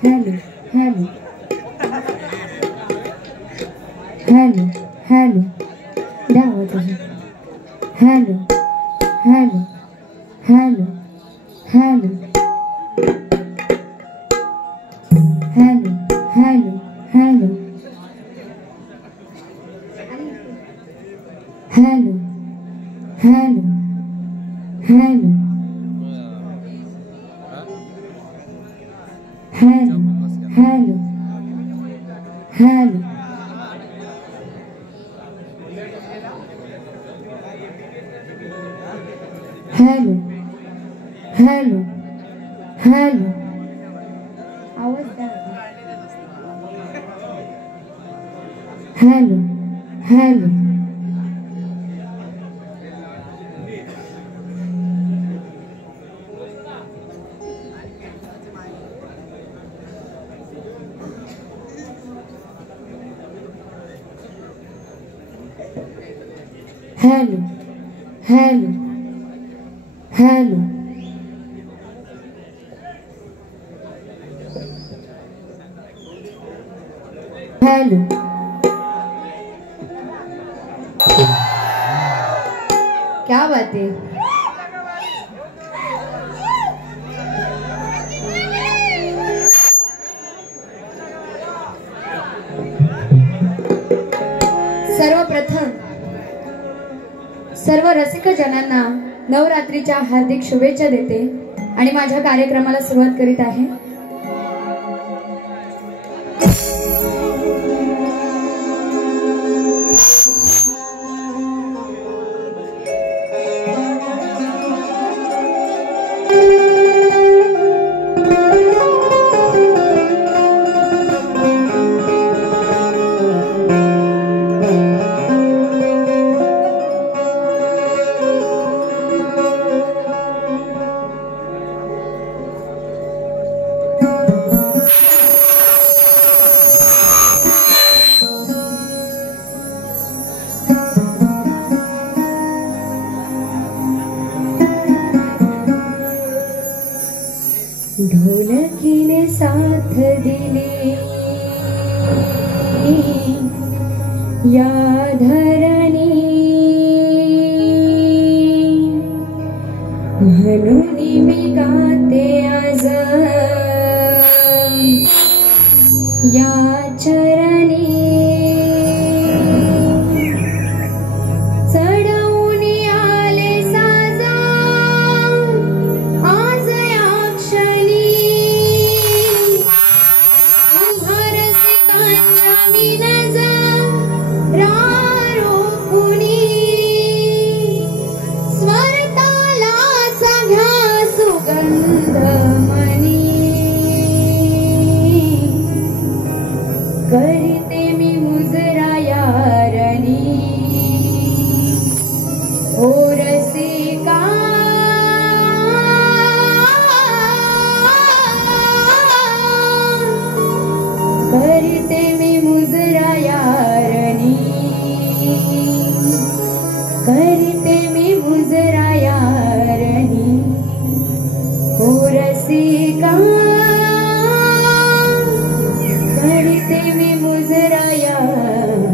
Hello, hello. Hello, hello. Hello, hello, hello, hello, hello, hello, hello, hello, hello, hello, hello. Hello, hello, hello. Hello, hello, hello. आवाज द्या. Hello, hello. Hello, hello, hello. Hello. क्या बात है? सर्वप्रथम सर्व रसिक जनांना नवरात्रीच्या हार्दिक शुभेच्छा देते आणि माझ्या कार्यक्रमाला सुरुवात करीत आहे. ढोलकीने साथ दिली या धरणी म्हणून मी गाते आज या चरणी चढवून आले साजा आज या क्षणी आम्हा रसिकांच्या मी नजरारोखुनी स्वरतालाचा घ्या सुगंध मनी करते मी मुजरा यारणी ओ रसिका करते मी मुजरा यारणी करते मी मुजरा यारणी ओ रसिका करते मी मुजरा यारणी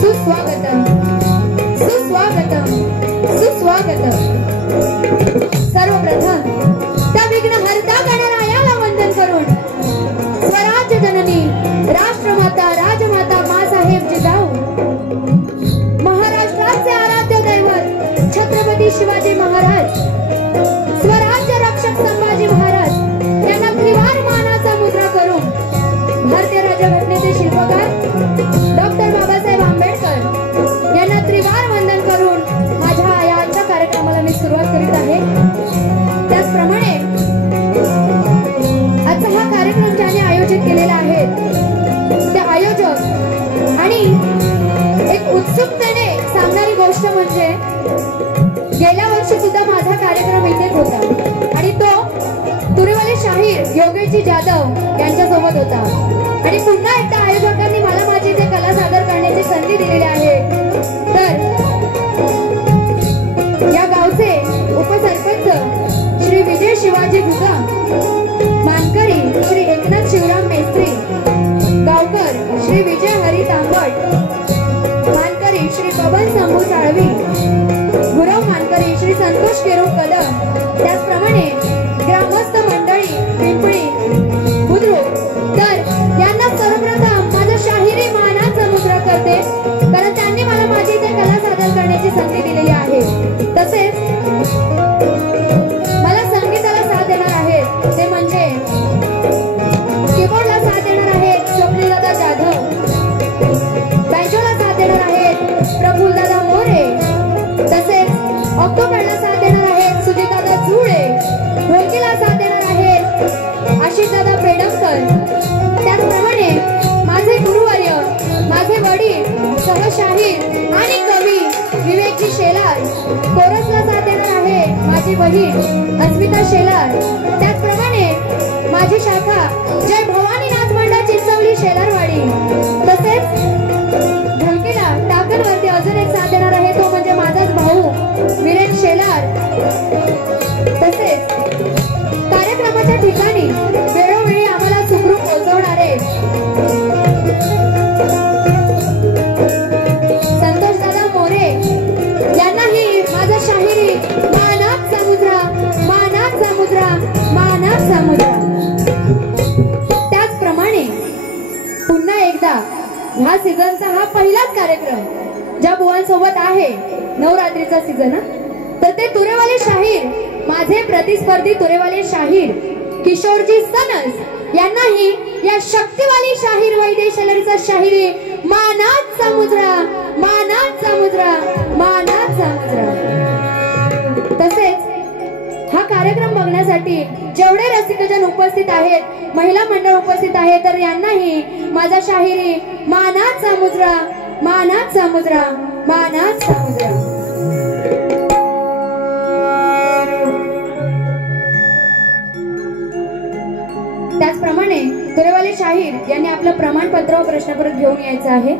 सुस्वागतम सुस्वागतम सुस्वागतम। सर्वप्रथम त्या विघ्नहर्ता गणरायाला वंदन करून स्वराज्य जननी राष्ट्रमाता राजमाता माँसाहेब जिजाऊ महाराष्ट्राचे आराध्य दैवत छत्रपती शिवाजी महाराज स्वराज्य रक्षक संभाजी महाराज यांना त्रिवार मानाचा मुद्रा करून भारतीय राज्यघटनेचे शिल्पकार डॉक्टर बाबासाहेब आंबेडकर यांना त्रिवार वंदन करून माझ्या आजच्या कार्यक्रमाला मी सुरुवात करीत आहे। त्याचप्रमाणे आजचा हा कार्यक्रम ज्याने आयोजित केलेला आहे त्या आयोजक आणि एक उत्सुकतेने सांगणारी गोष्ट म्हणजे गेल्या वर्षी सुद्धा माझा कार्यक्रम इथेच होता आणि तो तुरेवाले शाहीर योगेशजी जाधव यांच्यासोबत होता आणि पुन्हा एकदा आयोजकांनी मला माझी इथे कला सादर करण्याची संधी दिलेली आहे। तर या गावचे उपसरपंच श्री विजय शिवाजी भुगा, मानकरी श्री एकनाथ शिवराम मेस्त्री, गावकर श्री विजय हरी तांबट, मानकरी श्री बबन शंभू साळवी, गुरव मानकरी श्री संतोष केरू कदम, त्याचप्रमाणे ग्रामस्थ मंडळी पिंपळी बुद्रुक। तर यांना सर्वप्रथम माझा शाहिरी मानाचा मुद्रा करते कारण त्यांनी मला माझी इथे कला सादर करण्याची संधी दिलेली आहे। तसेच मला संगीताला साथ देणार आहेत ते म्हणजे कीबोर्डला साथ देणार आहेत स्वप्नीलदादा जाधव, बँजोला साथ देणार आहेत प्रफुल्लदादा मोरे, तसेच ऑक्टोपॅडला साथ देणार आहेत सुजितदादा जुळे, ढोलकीला साथ देणार आहेत आशिषदादा पेडमकर। त्याचप्रमाणे माझे गुरुवर्य माझे वडील सहशाहीर आणि कवी विवेकजी शेलार, कोरसला साथ देणार आहे माझी बहीण अस्मिता शेलार। त्याचप्रमाणे माझी शाखा जय भवानी नाथ मंडळ चिंचवली शेलारवाडी। तसेच ढोलकीला टाकनवरती अजून एक साथ देणार आहे तो म्हणजे माझाच भाऊ विरेन शेलार। तसेच कार्यक्रमाच्या ठिकाणी वेळोवेळी आम्हाला सुखरूप पोहोचवणारे संतोषदादा मोरे यांनाही माझा शाहिरी मानात समुद्रा मानात समुद्रा मानात समुद्रा। त्याचप्रमाणे पुन्हा एकदा ह्या सीझनचा हा पहिलाच कार्यक्रम ज्या बुवांसोबत आहे नवरात्रीचा सीझन तर ते तुरेवाले शाहीर माझे प्रतिस्पर्धी तुरेवाले शाहीर किशोरजी सनस यांनाही या शक्तिवाली शाहीर वैदेशलरीचा शाहिरी मानात समुद्रा मानात समुद्रा मानात समुद्रा। तसेच हा कार्यक्रम बघण्यासाठी जेवढे रसिकजन उपस्थित आहेत महिला मंडळ उपस्थित आहे तर यांनाही माझा शाहिरी मानात समुद्रा मानात समुद्रा मानात समुद्रा। त्याचप्रमाणे तुरेवाले शाहीर यांनी आपलं प्रमाणपत्र व प्रश्नपत्र घेऊन यायचं आहे।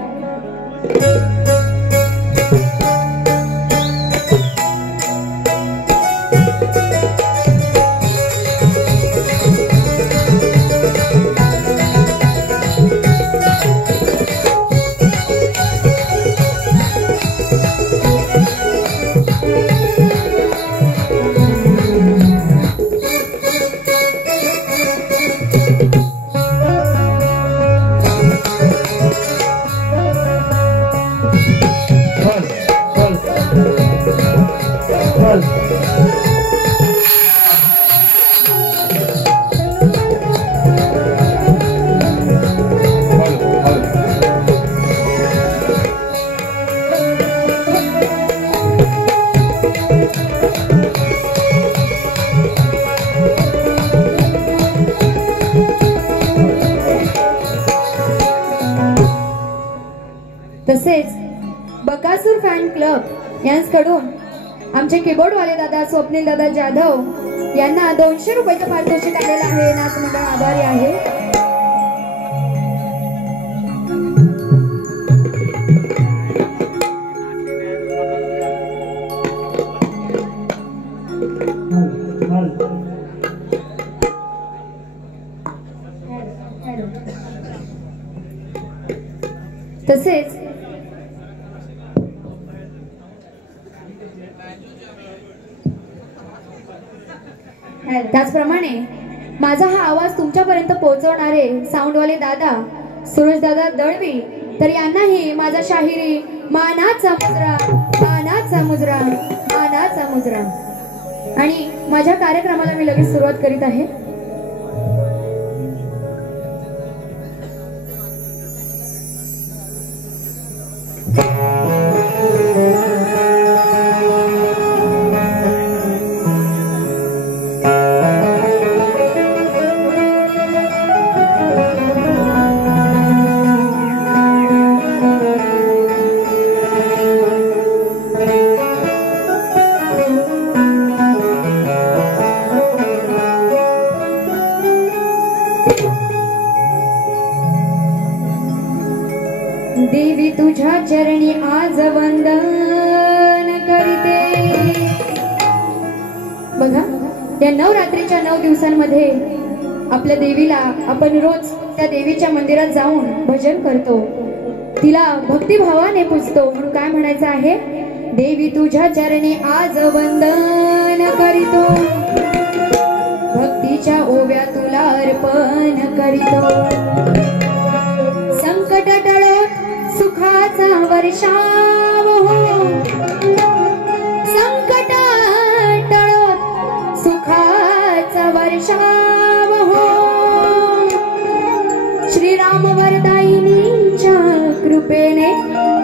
तसेच बकासूर फॅन क्लब यांच्याकडून आमचे कीबोर्डवाले दादा स्वप्नील दादा जाधव यांना 200 रुपयाचं पारितोषिक आलेलं आहे. नाच मंडळ आभारी आहे. तसेच त्याचप्रमाणे माझा हा आवाज तुमच्यापर्यंत पोहोचवणारे साऊंडवाले दादा सुरेश दादा दळवी तर यांनाही माझा शाहिरी मानाचा मुजरा मानाचा मुजरा मानाचा मुजरा. आणि माझ्या कार्यक्रमाला मी लगेच सुरुवात करीत आहे. देवी तुझ्या चरणी आज वंदन करीते. बघा या नवरात्रीच्या 9 दिवसांमध्ये आपल्या देवीला आपण रोज त्या देवीच्या मंदिरात जाऊन भजन करतो, तिला भक्तिभावाने पूजतो. म्हणून काय म्हणायचं आहे? देवी तुझ्या चरणी आज वंदन करीतो, भक्तीच्या ओव्या तुला अर्पण करीतो. संकट टळोत सुखाचा वर्षाव हो, संकट टळोत सुखाचा वर्षाव हो, श्रीराम वरदायिनीच्या कृपेने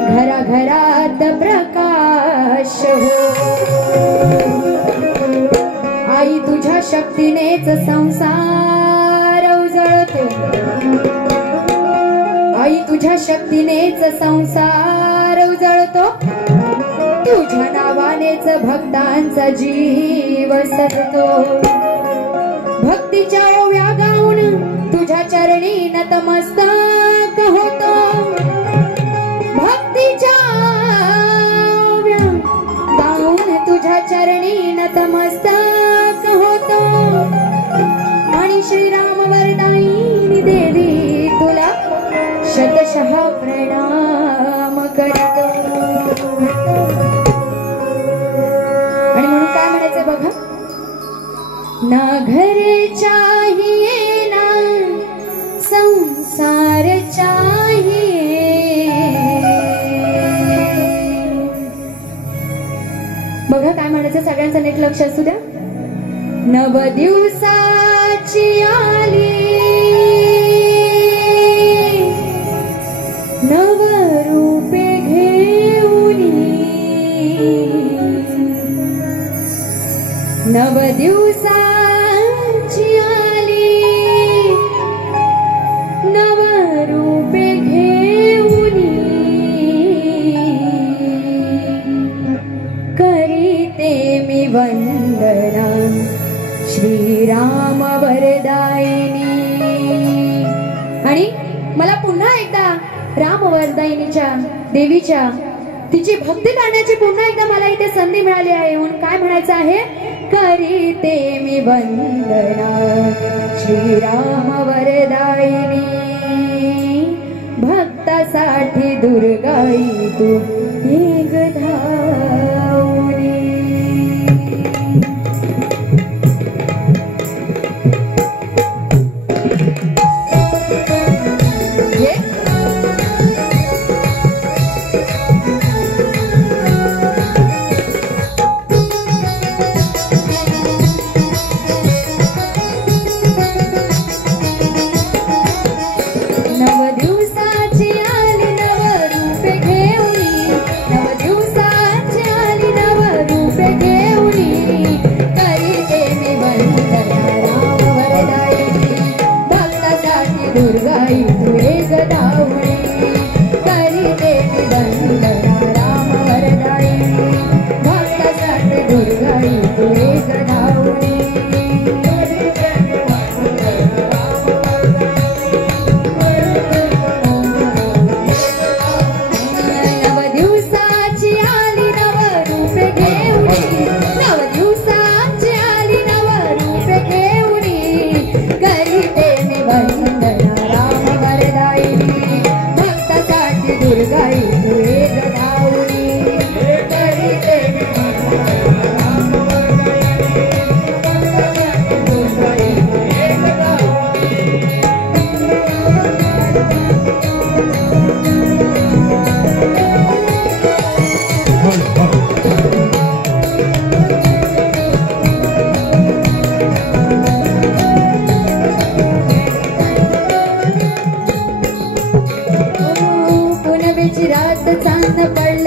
घराघरात प्रकाश हो. आई तुझ्या शक्तीनेच संसार उजळतो, आई तुझ्या शक्तीनेच संसार उजळतो, तुझ्या नावानेच भक्तांचा जीव सजतो. भक्तीच्या ओव्या गाऊन तुझ्या चरणी नतमस्तक होतो, भक्तीच्या ओव्या गाऊन तुझ्या चरणी नतमस्तक होतो. आणि श्रीराम वरदायिनी देवी तुला शतशः प्रणाम करतो. आणि म्हणून काय म्हणायचं बघा? ना घर चाहिए ना संसार चाहिए, बघा काय म्हणायचं? सगळ्यांचं नीट लक्ष असू द्या. 9 दिवसाची आली नव रूपे घेऊनी, 9 दिवसाची आली नव रूपे घेऊनी, करीते मी वंदना श्रीराम वरदायिनी. आणि मला पुन्हा एकदा राम वरदायिनीच्या देवीच्या तिची भक्ती करण्याची पुन्हा एकदा मला इथे संधी मिळाली आहे. म्हणून काय म्हणायचं आहे? करीते मी वंदना श्रीराम वरदायिनी, भक्तासाठी दुर्गाई तू एक धावनी.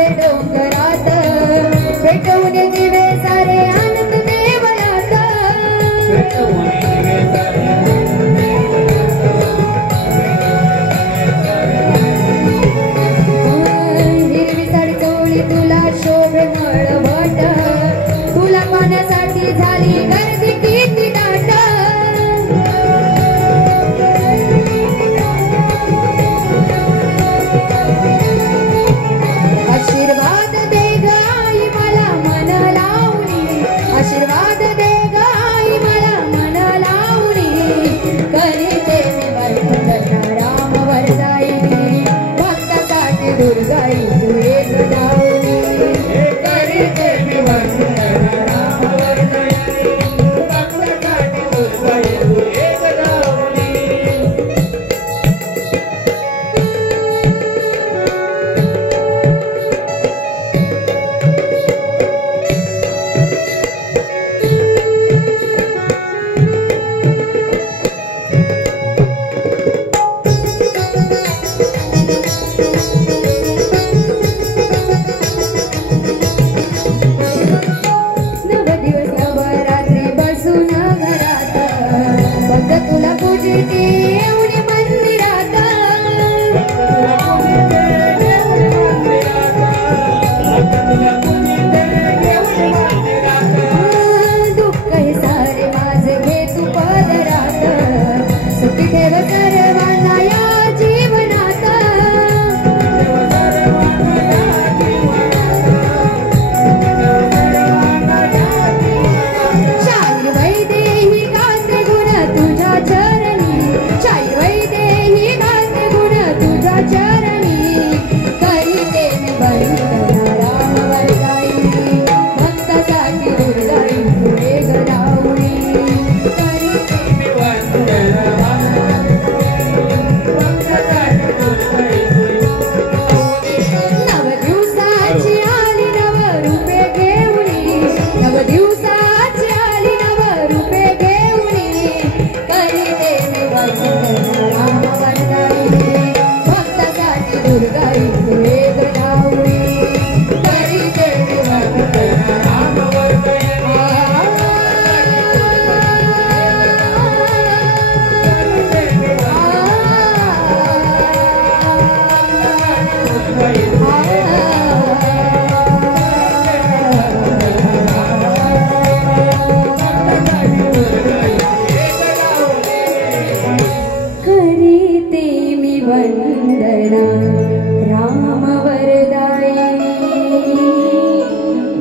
तुझे डोंगरात पेटवून दिवे सारे आनंद देवळात हिरवी साडी चोळी तुला शोभे मळवट तुला पाण्यासाठी झाली गर्दी किती दाट आशीर्वाद दे ग आई मला मन लावणी आशीर्वाद दे ग आई मला मन लावणी करीते मी वंदना राम वरदायिनी भक्तासाठी दुर्गाई तू एक धावणी करीते मी वंदना राम वरदायिनी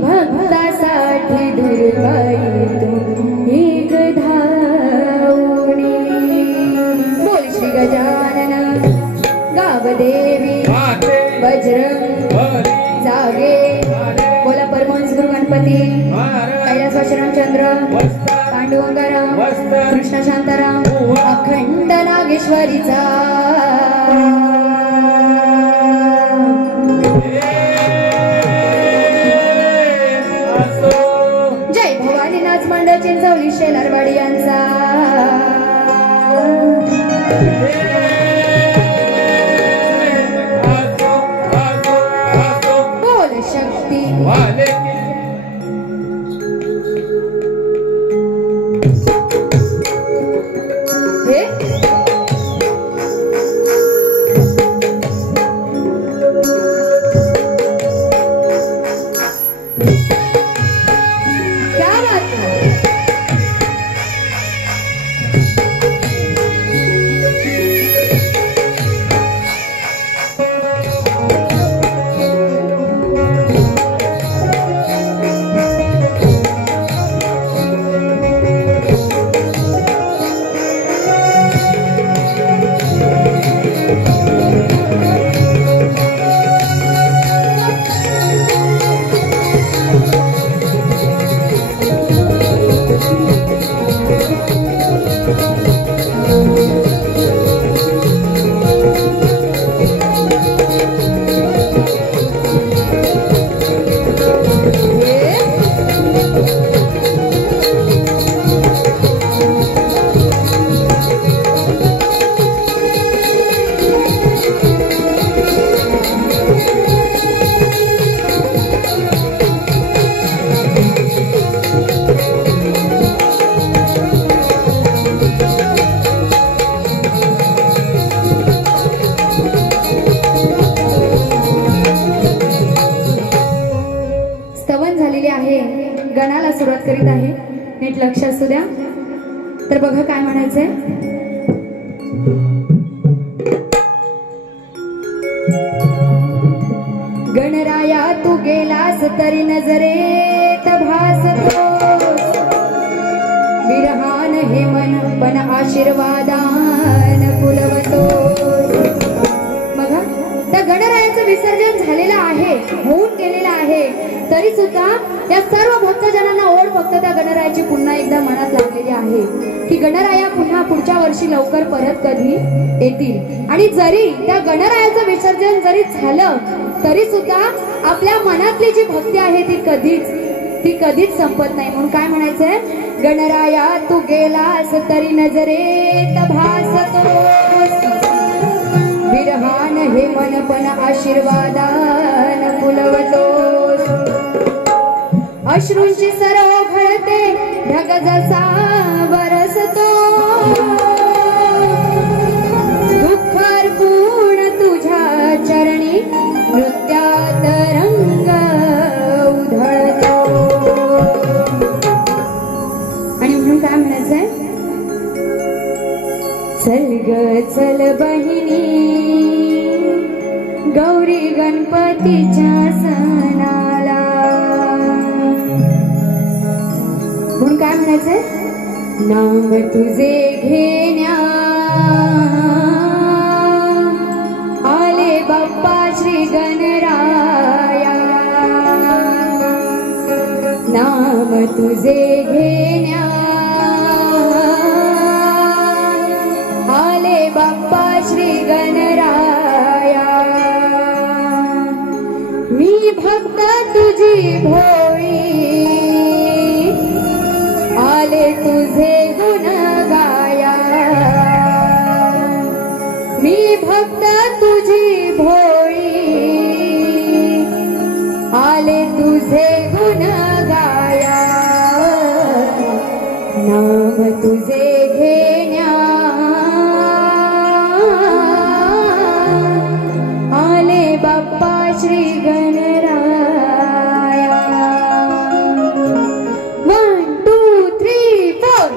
भक्तासाठी दुर्गाई तू एक धावणी कृष्ण शांताराम अखंड नागेश्वरीचा जय भवानी नाच मंडळ चिंचवली शेलारवाडी यांचा बोल शक्ती केलेली आहे गणाला सुरुवात करीत आहे. नीट लक्ष असू द्या. तर बघा काय म्हणायचंय. गणराया तू गेलास तरी नजरेत भासतोस, विरहान हे मन पण आशीर्वादान फुलवतोस. बघा त्या गणरायाचं विसर्जन झालेलं आहे, होऊन गेलेलं आहे, तरी सुद्धा या सर्व भक्तजनांना ओढ फक्त त्या गणरायाची पुन्हा एकदा मनात लागलेली आहे की गणराया पुन्हा पुढच्या वर्षी लवकर परत कधी येतील. आणि जरी त्या गणरायाचं विसर्जन जरी झालं तरी सुद्धा आपल्या मनातली जी भक्ती आहे ती कधीच संपत नाही. म्हणून काय म्हणायचंय. गणराया तू गेलास तरी नजरेत भासतोस, विरहान हे मन पण आशीर्वादान फुलवतोस. अश्रूंची सरो घडते ढग जसा बरसतो, दुःख अर्पूण तुझ्या चरणी नृत्यात रंग उधळतो. आणि म्हणून काय म्हणायचंय. चल ग चल बहिणी गौरी गणपतीच्या सणाला. म्हणून काय म्हणायचंय. नाम तुझे घेण्या आले बाप्पा श्री गणराया, नाम तुझे घेण्या आले बाप्पा श्री गणराया. मी भक्त तुझी भोळी आले तुझे गुण गाया, मी भक्त तुझी भोळी आले तुझे गुण गाया. नाम तुझे घेण्या आले बाप्पा श्री गणराया. 1 2 3 4.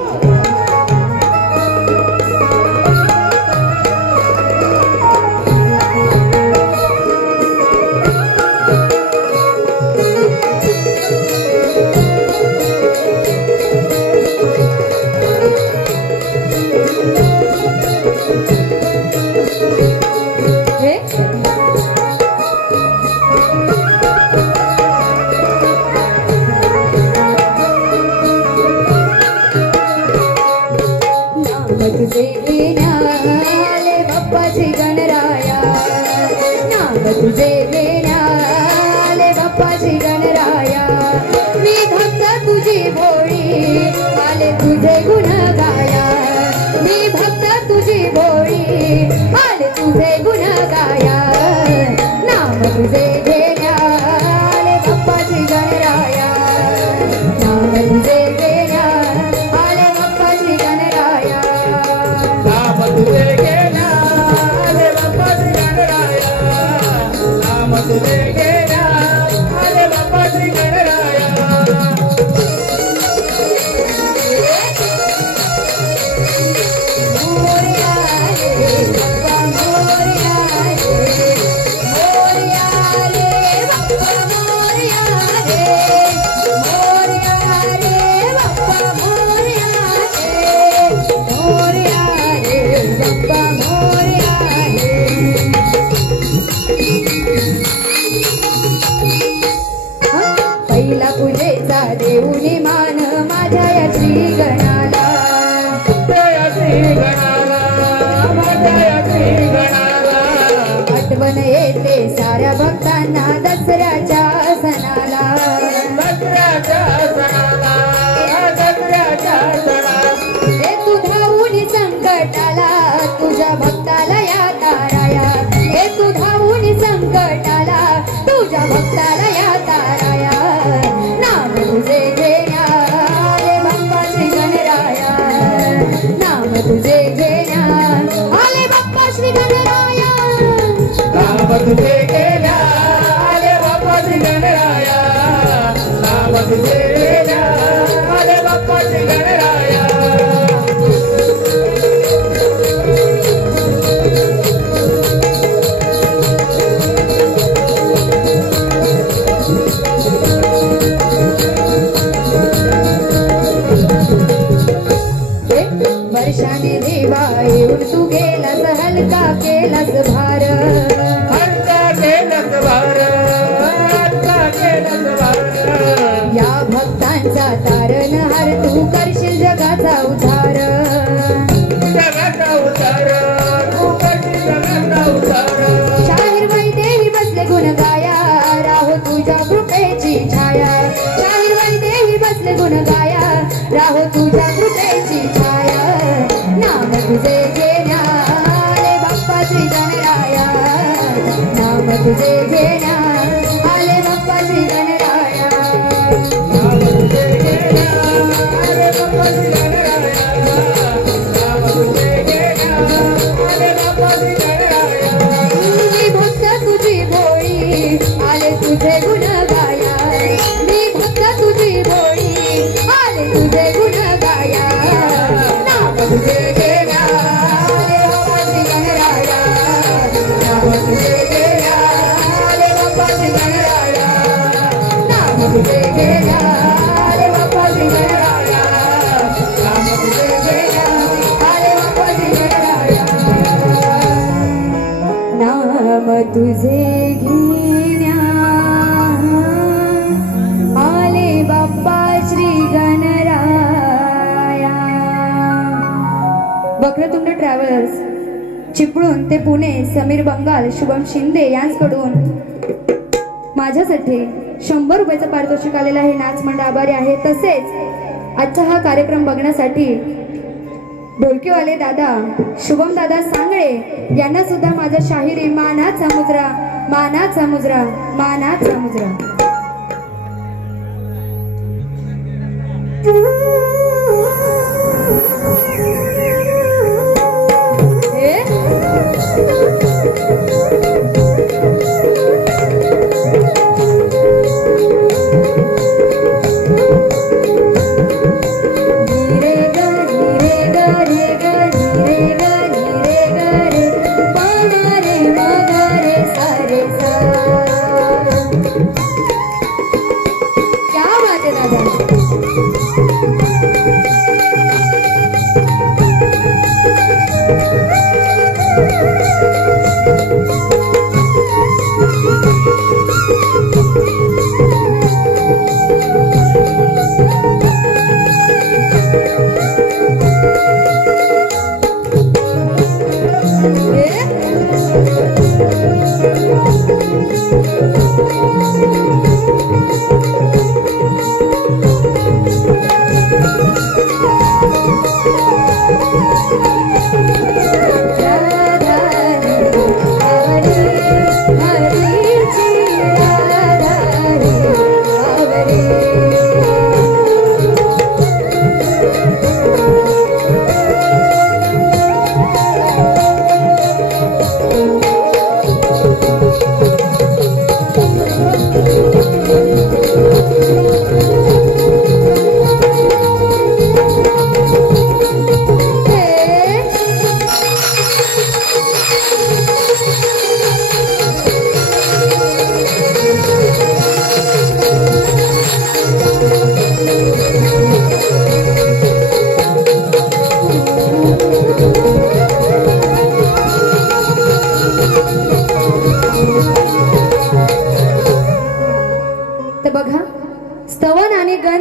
तुझे घेण्या आले बाप्पा श्री गणराया, नाम तुझे घेण्या आले बाप्पा श्री गणराया. मी भक्त तुझी भोळी आले तुझे गुण गाया, मी भक्त तुझी भोळी आले तुझे गुण गाया. नाम तुझे घेण्या आले बाप्पा श्री गणराया, नाम तुझे घेण्या आले बाप्पा श्री गणराया. तुझे घेण्या आले बाप्पा श्री गणराया, नाम तुझे घेण्या आले बाप्पा श्री गणराया. मोरया रे बाप्पा मोरया रे, मोरया रे बाप्पा मोरया रे, मोरया रे बाप्पा मोरया रे, मोरया बाप्पा मोरया रे. पहिला पूजेचा देऊनी मान माझ्या या श्री गणाला, या श्री गणाला, माझ्या या श्री गणाला. आठवण येते साऱ्या भक्तांना दसऱ्याच्या सणाला, दसऱ्याच्या सणाला, दसऱ्याच्या सणाला. हे तू धावून संकटाला तुझ्या भक्ताला या ताराया, हे तू धावून संकटाला तुझ्या भक्ताला या ताराया. नाम तुझे घेण्या आले बाप्पा श्री गणराया, नाम तुझे घेण्या आले बाप्पा श्री गणराया, नाम तुझे घेण्या आले बाप्पा श्री गणराया, नाम तुझे घेण्या आले बाप्पा श्री गणराया वर्षाने देवा येऊन तू गेलास हलका केलास भार हलका केलास भार हलका केलास भार या भक्तांचा तारणहार तू करशील जगाचा उद्धार जगाचा उद्धार तू करशील जगाचा उद्धार शाहीर वैदेही बसले गुण गाया राहो तुझ्या कृपेची छाया शाहीर वैदेही बसले गुण गाया राहो तुझ्या कृपेची छाया नाम तुझे घेण्या आले बाप्पा श्री गणराया नाम तुझे घेण्या आले बाप्पा श्री गणराया नाम तुझे घेण्या आले बाप्पा श्री गणराया नाम तुझे घेण्या आले बाप्पा श्री गणराया मी भक्त तुझी भोळी आले तुझे गुण गाया मी भक्त तुझी भोळी आले तुझे गुण गाया नाम तुझे घेण्या आले बाप्पा श्री गणराया नाम तुझे घेण्या आले बाप्पा श्री गणराया नाम तुझे घेण्या आले बाप्पा श्री गणराया नाम तुझे घेण्या आले बाप्पा श्री गणराया नाम तुझे घेण्या आले बाप्पा श्री गणराया. वक्रतुंड ट्रॅव्हलर्स चिपळूण ते पुणे समीर बंगाल शुभम शिंदे यांच्याकडून माझ्यासाठी 100 रुपयाचं पारितोषिक आलेलं आहे. नाच मंडळ आभारी आहे. तसेच आजचा हा कार्यक्रम बघण्यासाठी ढोलकीवाले दादा शुभम दादा सांगळे यांना सुद्धा माझा शाहिरी मानाचा मुजरा मानाचा मुजरा मानाचा मुजरा.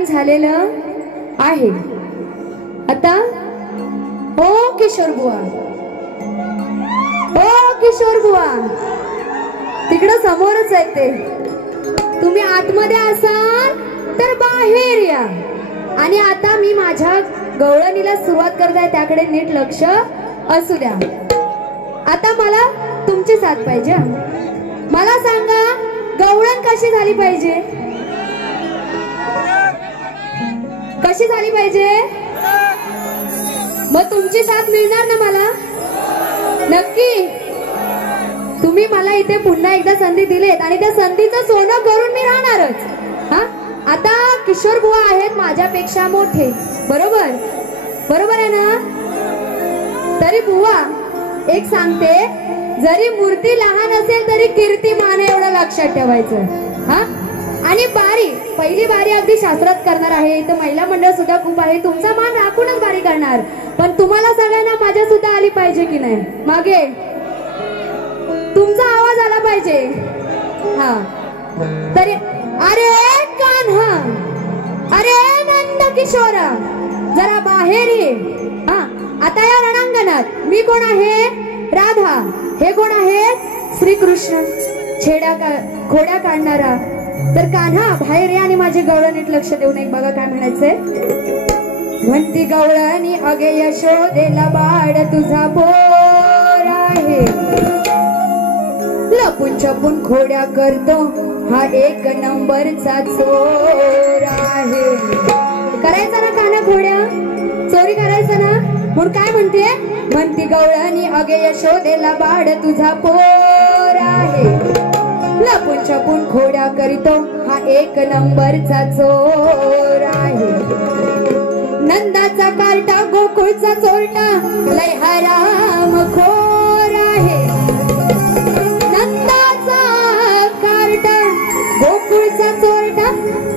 झालेलं आहे. आता हो किशोर बुवा, हो किशोर बुवा तिकडं समोरच आहे ते. तुम्ही आतमध्ये असाल तर बाहेर या. आणि आता मी माझ्या गवळणीला सुरुवात करत आहे, त्याकडे नीट लक्ष असू द्या. आता मला तुमची साथ पाहिजे. मला सांगा गवळण कशी झाली पाहिजे, कशी झाली पाहिजे? मग तुमची साथ मिळणार ना मला? नक्की. तुम्ही मला इथे पुन्हा एकदा संधी दिलीत आणि त्या संधीचं सोनं करून मी राहणारच. हा आता किशोर बुवा आहेत माझ्यापेक्षा मोठे, बरोबर बरोबर आहे ना? तरी बुवा एक सांगते, जरी मूर्ती लहान असेल तरी कीर्तिमान आहे एवढं लक्षात ठेवायचं हा. आणि बारी, पहिली बारी अगदी शास्त्रात करणार आहे, तर महिला मंडळ सुद्धा खूप आहे, तुमचा मान राखूनच बारी करणार, पण तुम्हाला सगळ्यांना मजा सुद्धा आली पाहिजे की नाही? मागे तुमचा आवाज आला पाहिजे हा. तरी अरे कान्हा, अरे नंद किशोरा, जरा बाहेर ये हा. आता या रणांगणात मी कोण आहे? राधा. हे कोण आहेत? श्रीकृष्ण, खोड्या काढणारा. तर कान्हा बाहेर ये आणि माझे गवळण नीट लक्ष देऊन एक बघा काय म्हणायचंय. म्हणती गवळणी अगे यशोदेला बाळ तुझा पोर आहे, लपून छपून खोड्या करतो हा एक नंबरचा चोर आहे. करायचा ना कान्हा खोड्या, चोरी करायचं ना? म्हणून काय म्हणते? म्हणती गवळणी अगे यशोदेला बाळ तुझा पोर आहे, लपून छपून खोड्या करीतो हा एक नंबरचा चोर आहे. नंदाचा कार्टा गोकुळचा चोरटा लय हराम खोर आहे. नंदाचा कार्टा गोकुळचा चोरटा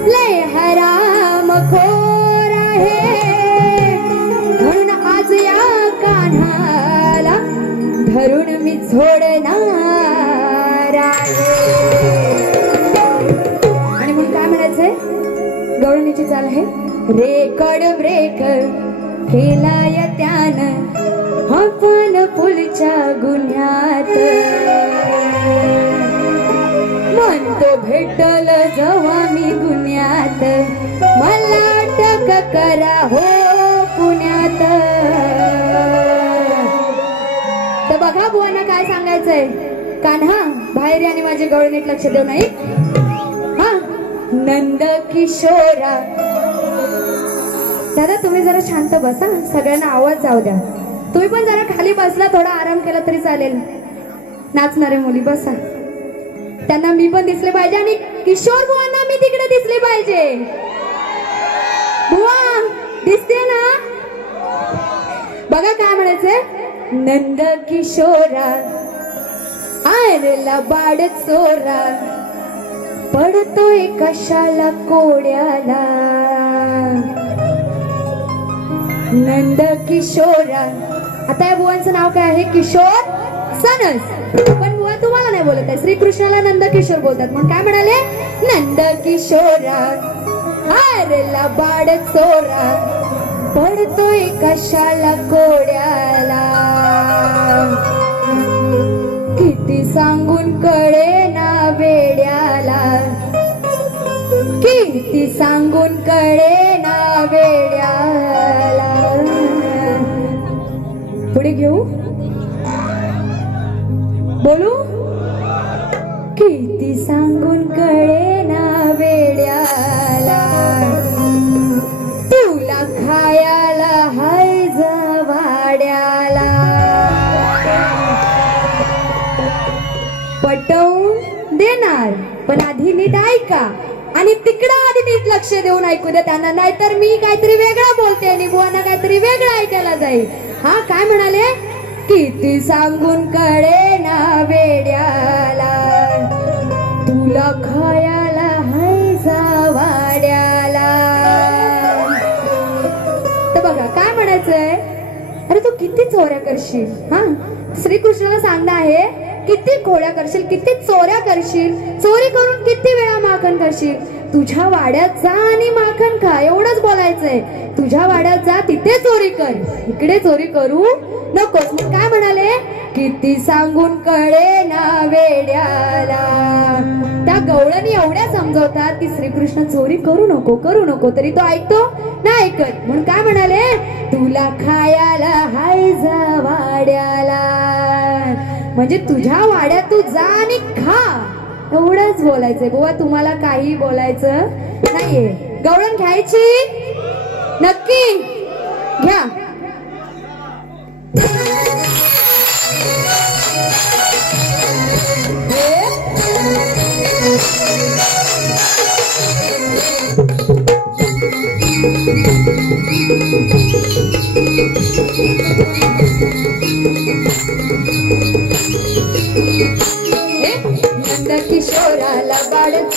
लय हराम खोर आहे. म्हणून आज या कान्हाला धरून मी झोडणार आहे. आणि म्हणून काय म्हणायचंय? गवळणीची चाल आहे. रेकॉर्ड ब्रेक केलाय त्यानं आपण पुलच्या गुन्ह्यात, म्हणतो भेटल जेव्हा मी गुन्ह्यात मला अटक करा हो पुण्यात. तर बघा बुवांना काय सांगायचंय. कान्हा बाहेर आणि माझे गवळण नीट लक्ष देऊ नाही हा. नंद किशोरा, दादा तुम्ही जरा शांत बसा, सगळ्यांना आवाज जाऊ द्या. तुम्ही पण जरा खाली बसला, थोडा आराम केला तरी चालेल. नाचणारे मुली बसा, त्यांना मी पण दिसले पाहिजे आणि किशोर बुवांना मी तिकडे दिसले पाहिजे. बुवा दिसते ना? बघा काय म्हणायचंय. नंद किशोरा आरला बाड चोरा, पडतोय कशाला कोड्याला. नंद किशोरा, आता या बुवांचं नाव काय आहे? किशोर सनस. पण बुवा तुम्हाला नाही बोलत आहे, श्रीकृष्णाला नंद किशोर बोलतात. म्हणून काय म्हणाले? नंद किशोरा आरला बाड चोरा, पडतोय कशाला कोड्याला. किती सांगून कळे ना वेड्याला, किती सांगून कळे ना वेड्याला. पुढे घेऊ, बोलू. किती सांगून कळे ना वेड्याला, तुला खायाला हाय जवाड्याला. पटवून देणार, पण आधी नीट ऐका आणि तिकडं आधी नीट लक्ष देऊन ऐकू दे त्यांना, नाहीतर मी काहीतरी वेगळं बोलते आणि बुवांना काहीतरी वेगळं ऐकायला जाईल. हा काय म्हणाले? किती सांगून कळे ना वेड्याला, तुला खायाला हाय जवाड्याला. तर बघा काय म्हणायचंय. अरे तू किती चोऱ्या करशील हा. श्रीकृष्णाला सांगणं आहे किती खोड्या करशील, किती चोऱ्या करशील, चोरी करून किती वेळा माखण करशील. तुझ्या वाड्यात जा आणि माखण खा, एवढंच बोलायचंय. तुझ्या वाड्यात जा, तिथे चोरी कर, इकडे चोरी करू नकोस. मग काय म्हणाले? किती सांगून कळे ना वेड्याला. त्या गवळणी एवढ्या समजवतात की श्रीकृष्ण चोरी करू नको करू नको, तरी तो ऐकतो नाही ऐकत. म्हणून काय म्हणाले? तुला खायाला हाय जवाड्याला, म्हणजे तुझ्या वाड्यात तू जा आणि खा, एवढंच बोलायचंय. बुवा तुम्हाला काही बोलायचं नाहीये. गवळण घ्यायची नक्की घ्या.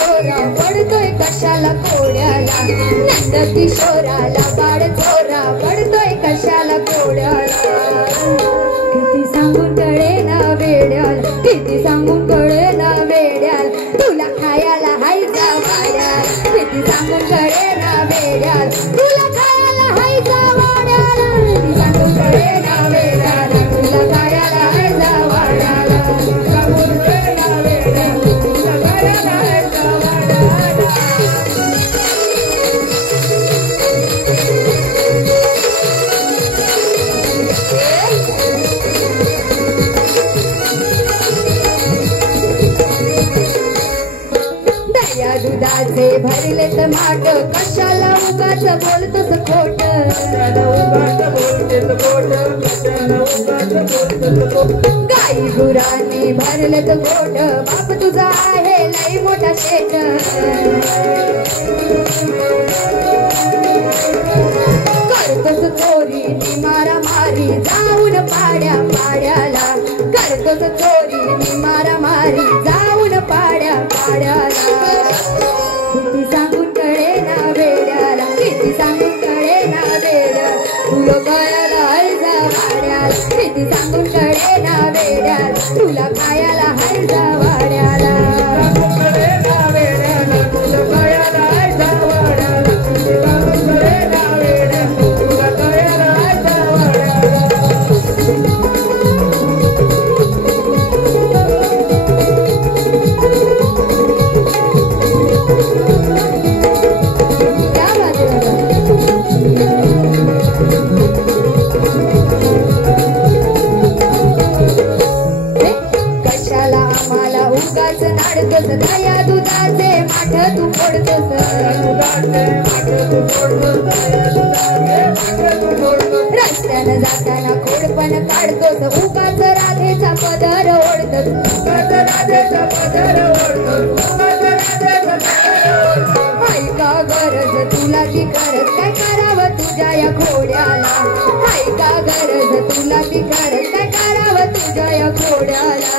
चोरा पडतोय कशाला कोड्याला नंद किशोराला बाळ चोरा पडतोय कशाला कोड्याला किती सांगून कळे ना वेड्याल किती सांगून कळे ना वेड्याल तुला खायला हायचा वाड्याल किती सांगून कळे ना वेड्याल तुला खायला हायचा वाड्याल किती सांगून कळे ना वेड्याल तुला खायला हायचा वाड्याल सांगून कळे ना वेड्याल तुला खायला हायचा वाड्याल दया दुधाचे भरलेत माठ कशाला उगाच बोलतोस खोट गाई गुरांनी भरलेत गोठ बाप तुझा आहे लई मोठा शेठ करतोस चोरी नी मारा मारी जाऊन पाड्या पाड्याला करतोस चोरी नी मारा मारी जाऊन पाड्या पाड्याला किती सांगून कळे ना वेड्याला किती सांगून कळे ना वेड्या तुला कळायला हलजा वाड्याला किती सांगून कळे ना वेड्याला तुला खायला हलजा वाड्याला दया दुधाचे माठ तू फोडतोस रस्त्यानं जाताना खोडपण काढतोस उगाच राधेचा पदर ओढतोस ऐका गरज तुला ती गरज काय करावं तुझ्या या खोड्याला ऐका गरज तुला ती गरज काय करावं तुझ्या या खोड्याला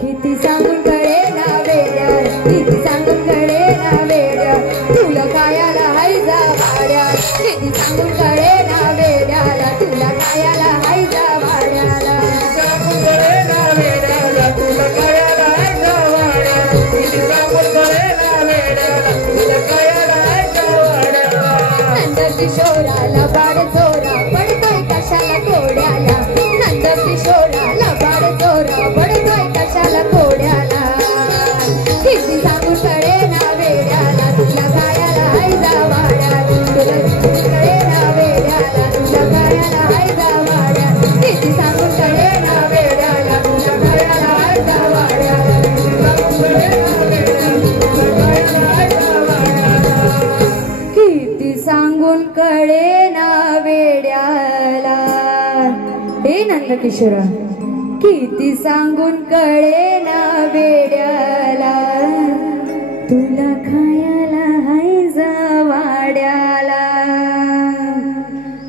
किती सांगून कळे ना वेड्या किती सांगून कळे ना वेड्या तुला खायला हायजा वाड्या किती सांगून कळे ना वेड्याला तुला खायला हायजा वाड्याला सांगून कळे ना वेड्याला तुला खायला हायजा वाड्या किती सांगून कळे ना वेड्याला तुला खायला हायजा वाड्याला नंद किशोराला बाळ चोरा पडतोय कशाला कोड्याला नंद किशोराला बाळ चोरा पडतोय कशाला कोड्याला किती सांगून कळे ना वेड्याला तुला खायला हायजा वाड्या तुला कळे ना वेड्याला तुला खायला हायजा वाड्या किती सांगून कळे ना वेड्याला तुला खायला हायजा वाड्या किती सांगून कळे ना वेड्याला हे नंदकिशोरा किती सांगून कळे ना वेड्याला तुला खायला हायजा वाड्याला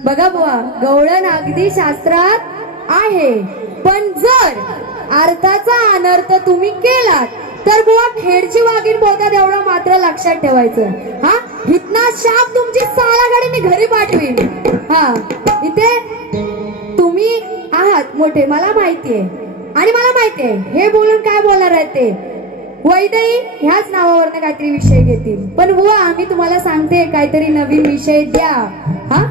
बघा बुवा गवळण अगदी शास्त्रात आहे पण जर अर्थाचा अनर्थ तुम्ही केलात तर बुवा खेडची वाघीण बोलतात एवढं मात्र लक्षात ठेवायचं हा इथना शाप तुमची सालागाडीने घरी पाठवीन हा इथे तुम्ही आहात मोठे मला माहितीये आणि मला माहितीये हे बोलून काय बोलणार आहे ते वैदई ह्याच नावावरनं काहीतरी विषय घेतील पण बुवा आम्ही तुम्हाला सांगते काहीतरी नवीन विषय द्या हा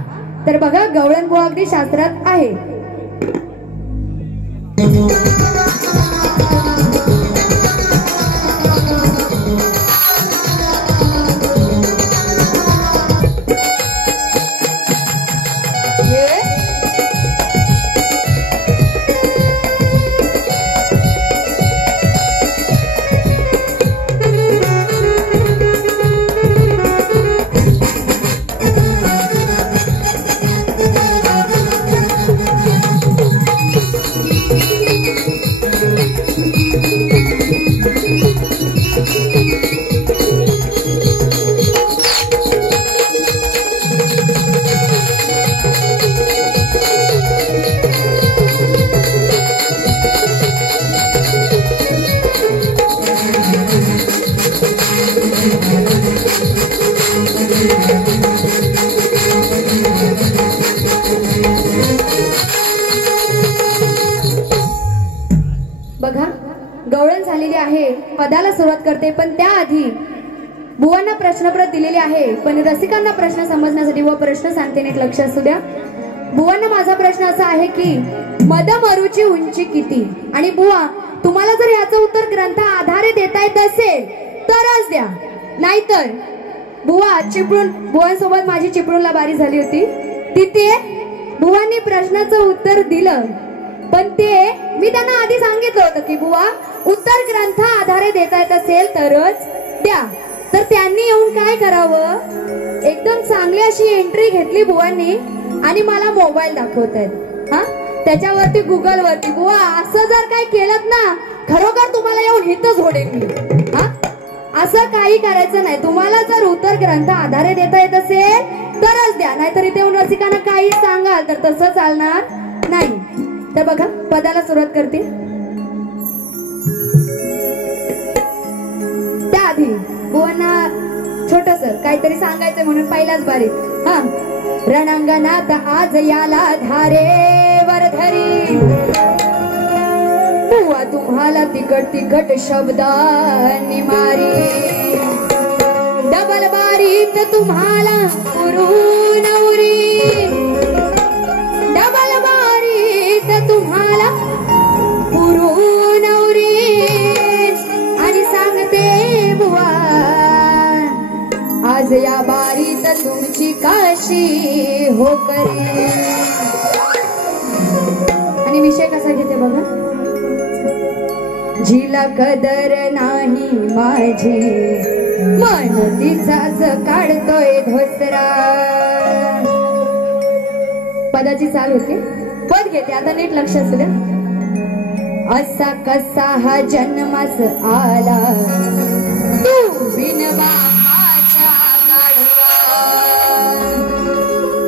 तर बघा गवळण बुवा अगदी शास्त्रात आहे आहे पदाला सुरुवात करते, पण त्याआधी बुवांना प्रश्नप्रत दिलेली आहे, पण रसिकांना प्रश्न समजण्यासाठी व प्रश्न सांगते नीट लक्ष असू द्या. बुवांना माझा प्रश्न असा आहे की मदमरूची उंची किती? आणि बुवा तुम्हाला जर याचं उत्तर ग्रंथा आधारे देता येत असेल तरच द्या, नाहीतर बुवा चिपळूण, बुवांसोबत माझी चिपळूणला बारी झाली होती, तिथे बुवांनी प्रश्नाचं उत्तर दिलं, पण ते मी त्यांना आधी सांगितलं होतं की बुवा उत्तर ग्रंथा आधारे देता येत असेल तरच द्या. तर त्यांनी येऊन काय करावं, एकदम चांगली अशी एंट्री घेतली बुवांनी आणि मला मोबाईल दाखवतायत. हा, त्याच्यावरती गुगल वरती बुवा असं जर काय केलं ना खरोखर तुम्हाला येऊन हितच होडेल मी. हा, असं काही करायचं नाही. तुम्हाला जर उत्तर ग्रंथ आधारे देता येत असेल तरच द्या, नाहीतर इथे येऊन रसिकांना काही सांगाल तर तसं चालणार नाही. तर बघा पदाला सुरुवात करते. त्याआधी बुवांना छोटस काहीतरी सांगायचं म्हणून पहिल्याच बारीत. हा, रणांगणात आज याला धारेवर धरी बुवा तुम्हाला तिखट तिखट शब्दांनी मारी, डबल बारीत तुम्हाला उरून उरी, डबल बारीत तुम्हाला उरून उरी. आणि सांगते बुवा आज या बारीत तुमची काशी हो करी. आणि विषय कसा घेते बघा. जिला कदर नाही माझी मन तिचाच काढतोय धोसरा. पदाची चाल होते, पद घेते आता नीट लक्ष असू द्या. असा कसा हा जन्मास आला तू बिनवा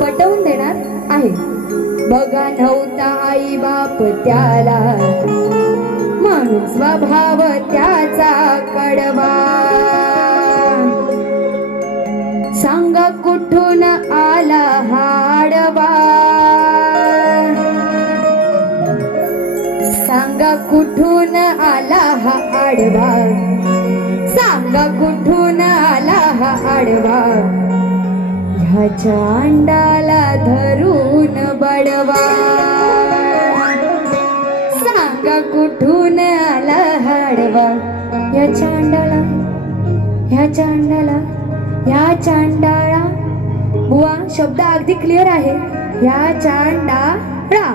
पटवून देणार आहे. बघा नव्हता आई बाप त्याला म्हणून स्वभाव त्याचा कडवा. सांगा कुठून आला हाडवा, सांगा कुठून आला हा आडवा, सांगा कुठून आला हा आडवा. ह्याच्या अंडाला धरून बडवा, सांगा कुठून आला हाडवा. ह्याच्या अंडाला, ह्याच्या अंडाला, ह्याच्या अंडाळा. बुवा शब्द अगदी क्लिअर आहे. ह्या चांडाळा.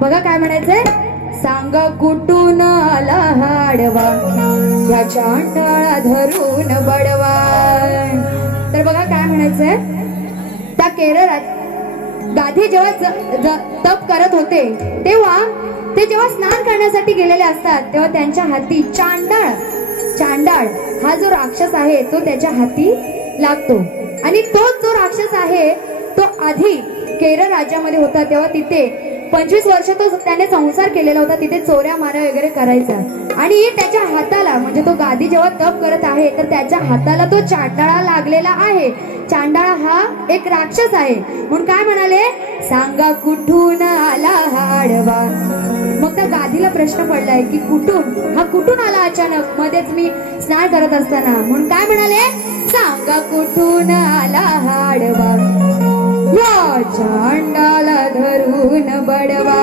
बघा काय म्हणायचंय, सांगा कुठून आला हाडवा, ह्याच्या अंडाळा धरून बडवा. तर बघा काय म्हणायचंय, त्या केरळात गाधी जेव्हा तप करत होते तेव्हा ते जेव्हा स्नान करण्यासाठी गेलेले असतात तेव्हा त्यांच्या हाती चांडाळ हा जो राक्षस आहे तो त्याच्या हाती लागतो. आणि तोच जो राक्षस आहे तो आधी केरळ राज्यामध्ये होता तेव्हा तिथे 25 वर्ष तो त्याने संसार केलेला होता. तिथे चोऱ्या माऱ्या वगैरे करायचा. आणि त्याच्या हाताला म्हणजे तो गादी जेव्हा तप करत आहे तर त्याच्या हाताला तो चांडाळा लागलेला आहे. चांडाळा हा एक राक्षस आहे. म्हणून काय म्हणाले, सांगा कुठून आला हाडवा. मग त्या गादीला प्रश्न पडलाय की कुठून, हा कुठून आला अचानक मध्येच मी स्नान करत असताना. म्हणून काय म्हणाले, सांगा कुठून आला हाडवा, या चांडाला धरून बडवा.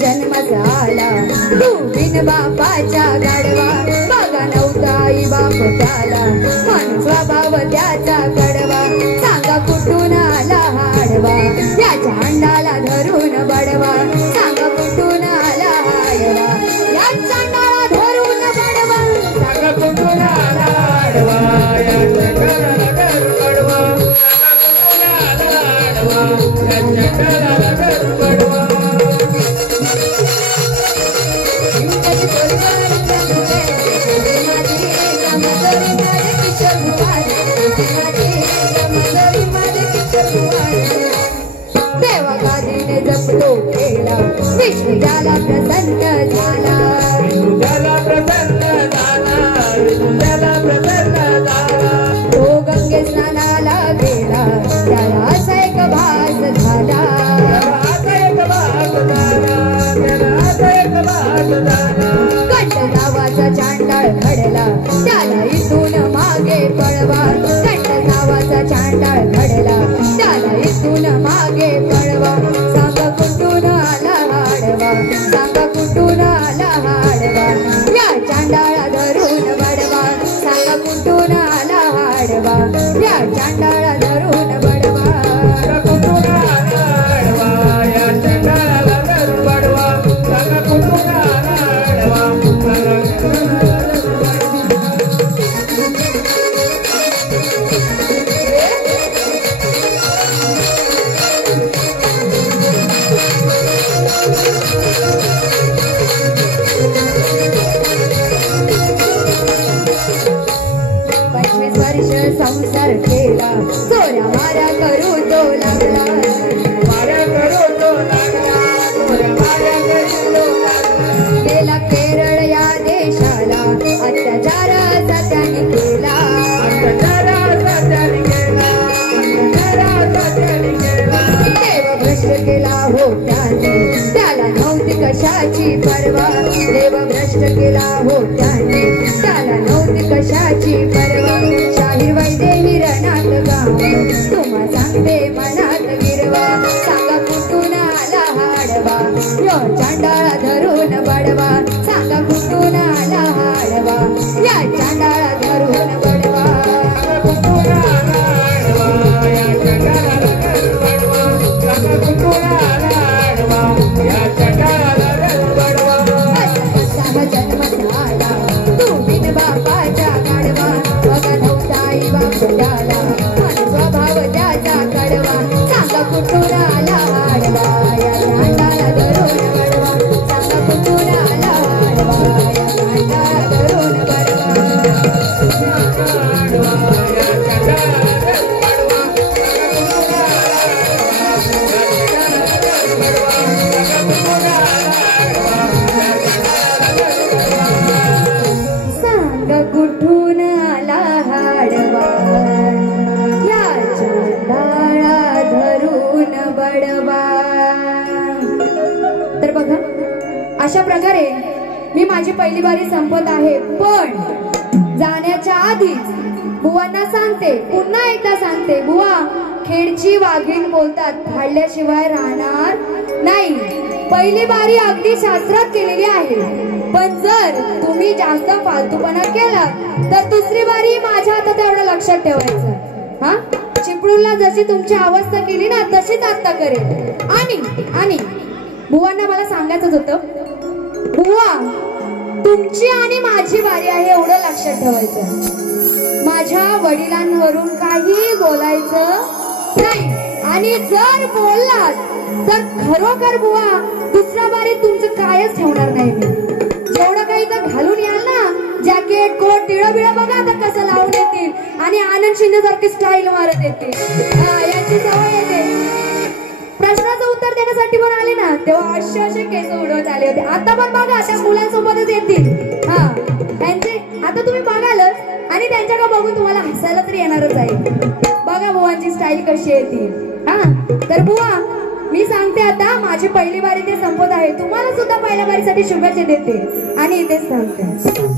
जन्म झाला तू बिन बापाच्या गाडवा, बघा नव्हता आई बाप त्याला मन स्वभाव त्याचा कडवा. सांगा कुठून आला हाडवा, याच्या अंडाला धरून बडवा. सांगा कुठून आला हाडवा, या चांडाला धरून बडवा. सांगा कुठून आला हाडवा, या चांडाला धरून बडवा. सांगा कुठून आला हाडवा, तो केला विष्णू त्याला प्रसन्न झाला त्याला प्रसन्न झाला त्याला प्रसन्न झाला तो गंगे स्नानाला गेला त्याला असा एक भास झाला कंठ नावाचा चांडाळ घडला त्याला इथून मागे पळवा कंठ नावाचा चांडाळ घडला त्याला इथून मागे पळवा सांग कुठून आला हाडवा सांग कुठून आला हाडवा या चांडाळा धरून बडवा सांग कुठून आला हाडवा या चांडाळा धरून बडवा कुठून आला हाडवा या चांडाळाला धरून बडवा सांग कुठून आला हाडवा संसार केला चोऱ्या माऱ्या करू तो लागला माऱ्या करू तो लागला चोऱ्या माऱ्या करू तो लागला गेला केरळ या देशाला अत्याचाराचा त्याने केला अत्याचाराचा त्याने केला अत्याचाराचा त्याने केला देव भ्रष्ट केला हो त्याने त्याला नव्हती कशाची परवा देव भ्रष्ट केला हो त्याने त्याला नव्हती कशाची परवा शाहीर वैदेही रणात गाव तुम्हा सांगते मनात गिरवा सांगा कुठून आला हाडवा यो चांडाळा धरून बडवा सांगा कुठून आला हाडवा या चांडाळा धरून बडवा कुठून आला हाडवा या चांडाळाला धरून बडवा सांग कुठून आला हाडवा या चांडाळाला धरून बडवा असा जन्म झाला तू बिन बापाच्या गाडवा बघा नव्हता आई बाप झाला पण स्वभाव त्याचा कडवा सांगा कुठून आला हाडवा या चांडाळा धरून बडवा सांगा कुठून आला हाडवा या चांडाळा धरून बडवा या चांडाळाला धरून बडवा सांग कुठून आला सांग कुठून आला हाडवा या चांडाळा धरून बडवा तर बघा अशा प्रकारे मी माझी पहिली बारी संपत आहे पण जाण्याच्या आधीच बुवांना सांगते पुन्हा एकदा सांगते बुवा खेडची वाघीण बोलतात फाडल्याशिवाय राहणार नाही पहिली बारी अगदी शास्त्रात केलेली आहे पण जर तुम्ही जास्त फालतूपणा केला तर दुसरी बारी माझ्या हातात एवढं लक्षात ठेवायचं हा चिपळूणला जशी तुमची अवस्था केली ना तशीच आता करेल आणि बुवांना मला सांगायचंच होतं बुवा तुमची आणि माझी बारी आहे एवढं लक्षात ठेवायचं माझ्या वडिलांवरून काही बोलायचं नाही आणि जर बोललात तर खरोखर बुवा दुसऱ्या बारीत तुमचं कायच ठेवणार नाही मी जेवढं काही तर घालून याल ना जॅकेट कोट टिळं बिळं बघा आता कसं लावून येतील आणि आनंद शिंदे सारखी स्टाईल मारत येतील याची सवय येते प्रश्नाचं उत्तर देण्यासाठी पण आले ना तेव्हा असे केस उडवत आले होते आता पण बघा त्या मुलांसोबतच येतील हा त्यांचे आता तुम्ही बघालच आणि त्यांच्याकडे बघून तुम्हाला हसायला तरी येणारच आहे बघा बुवांची स्टाईल कशी येते हा तर बुवा मी सांगते आता माझी पहिली बारी ते संपत आहे तुम्हाला सुद्धा पहिल्या बारीसाठी शुभेच्छा देते आणि इथेच सांगते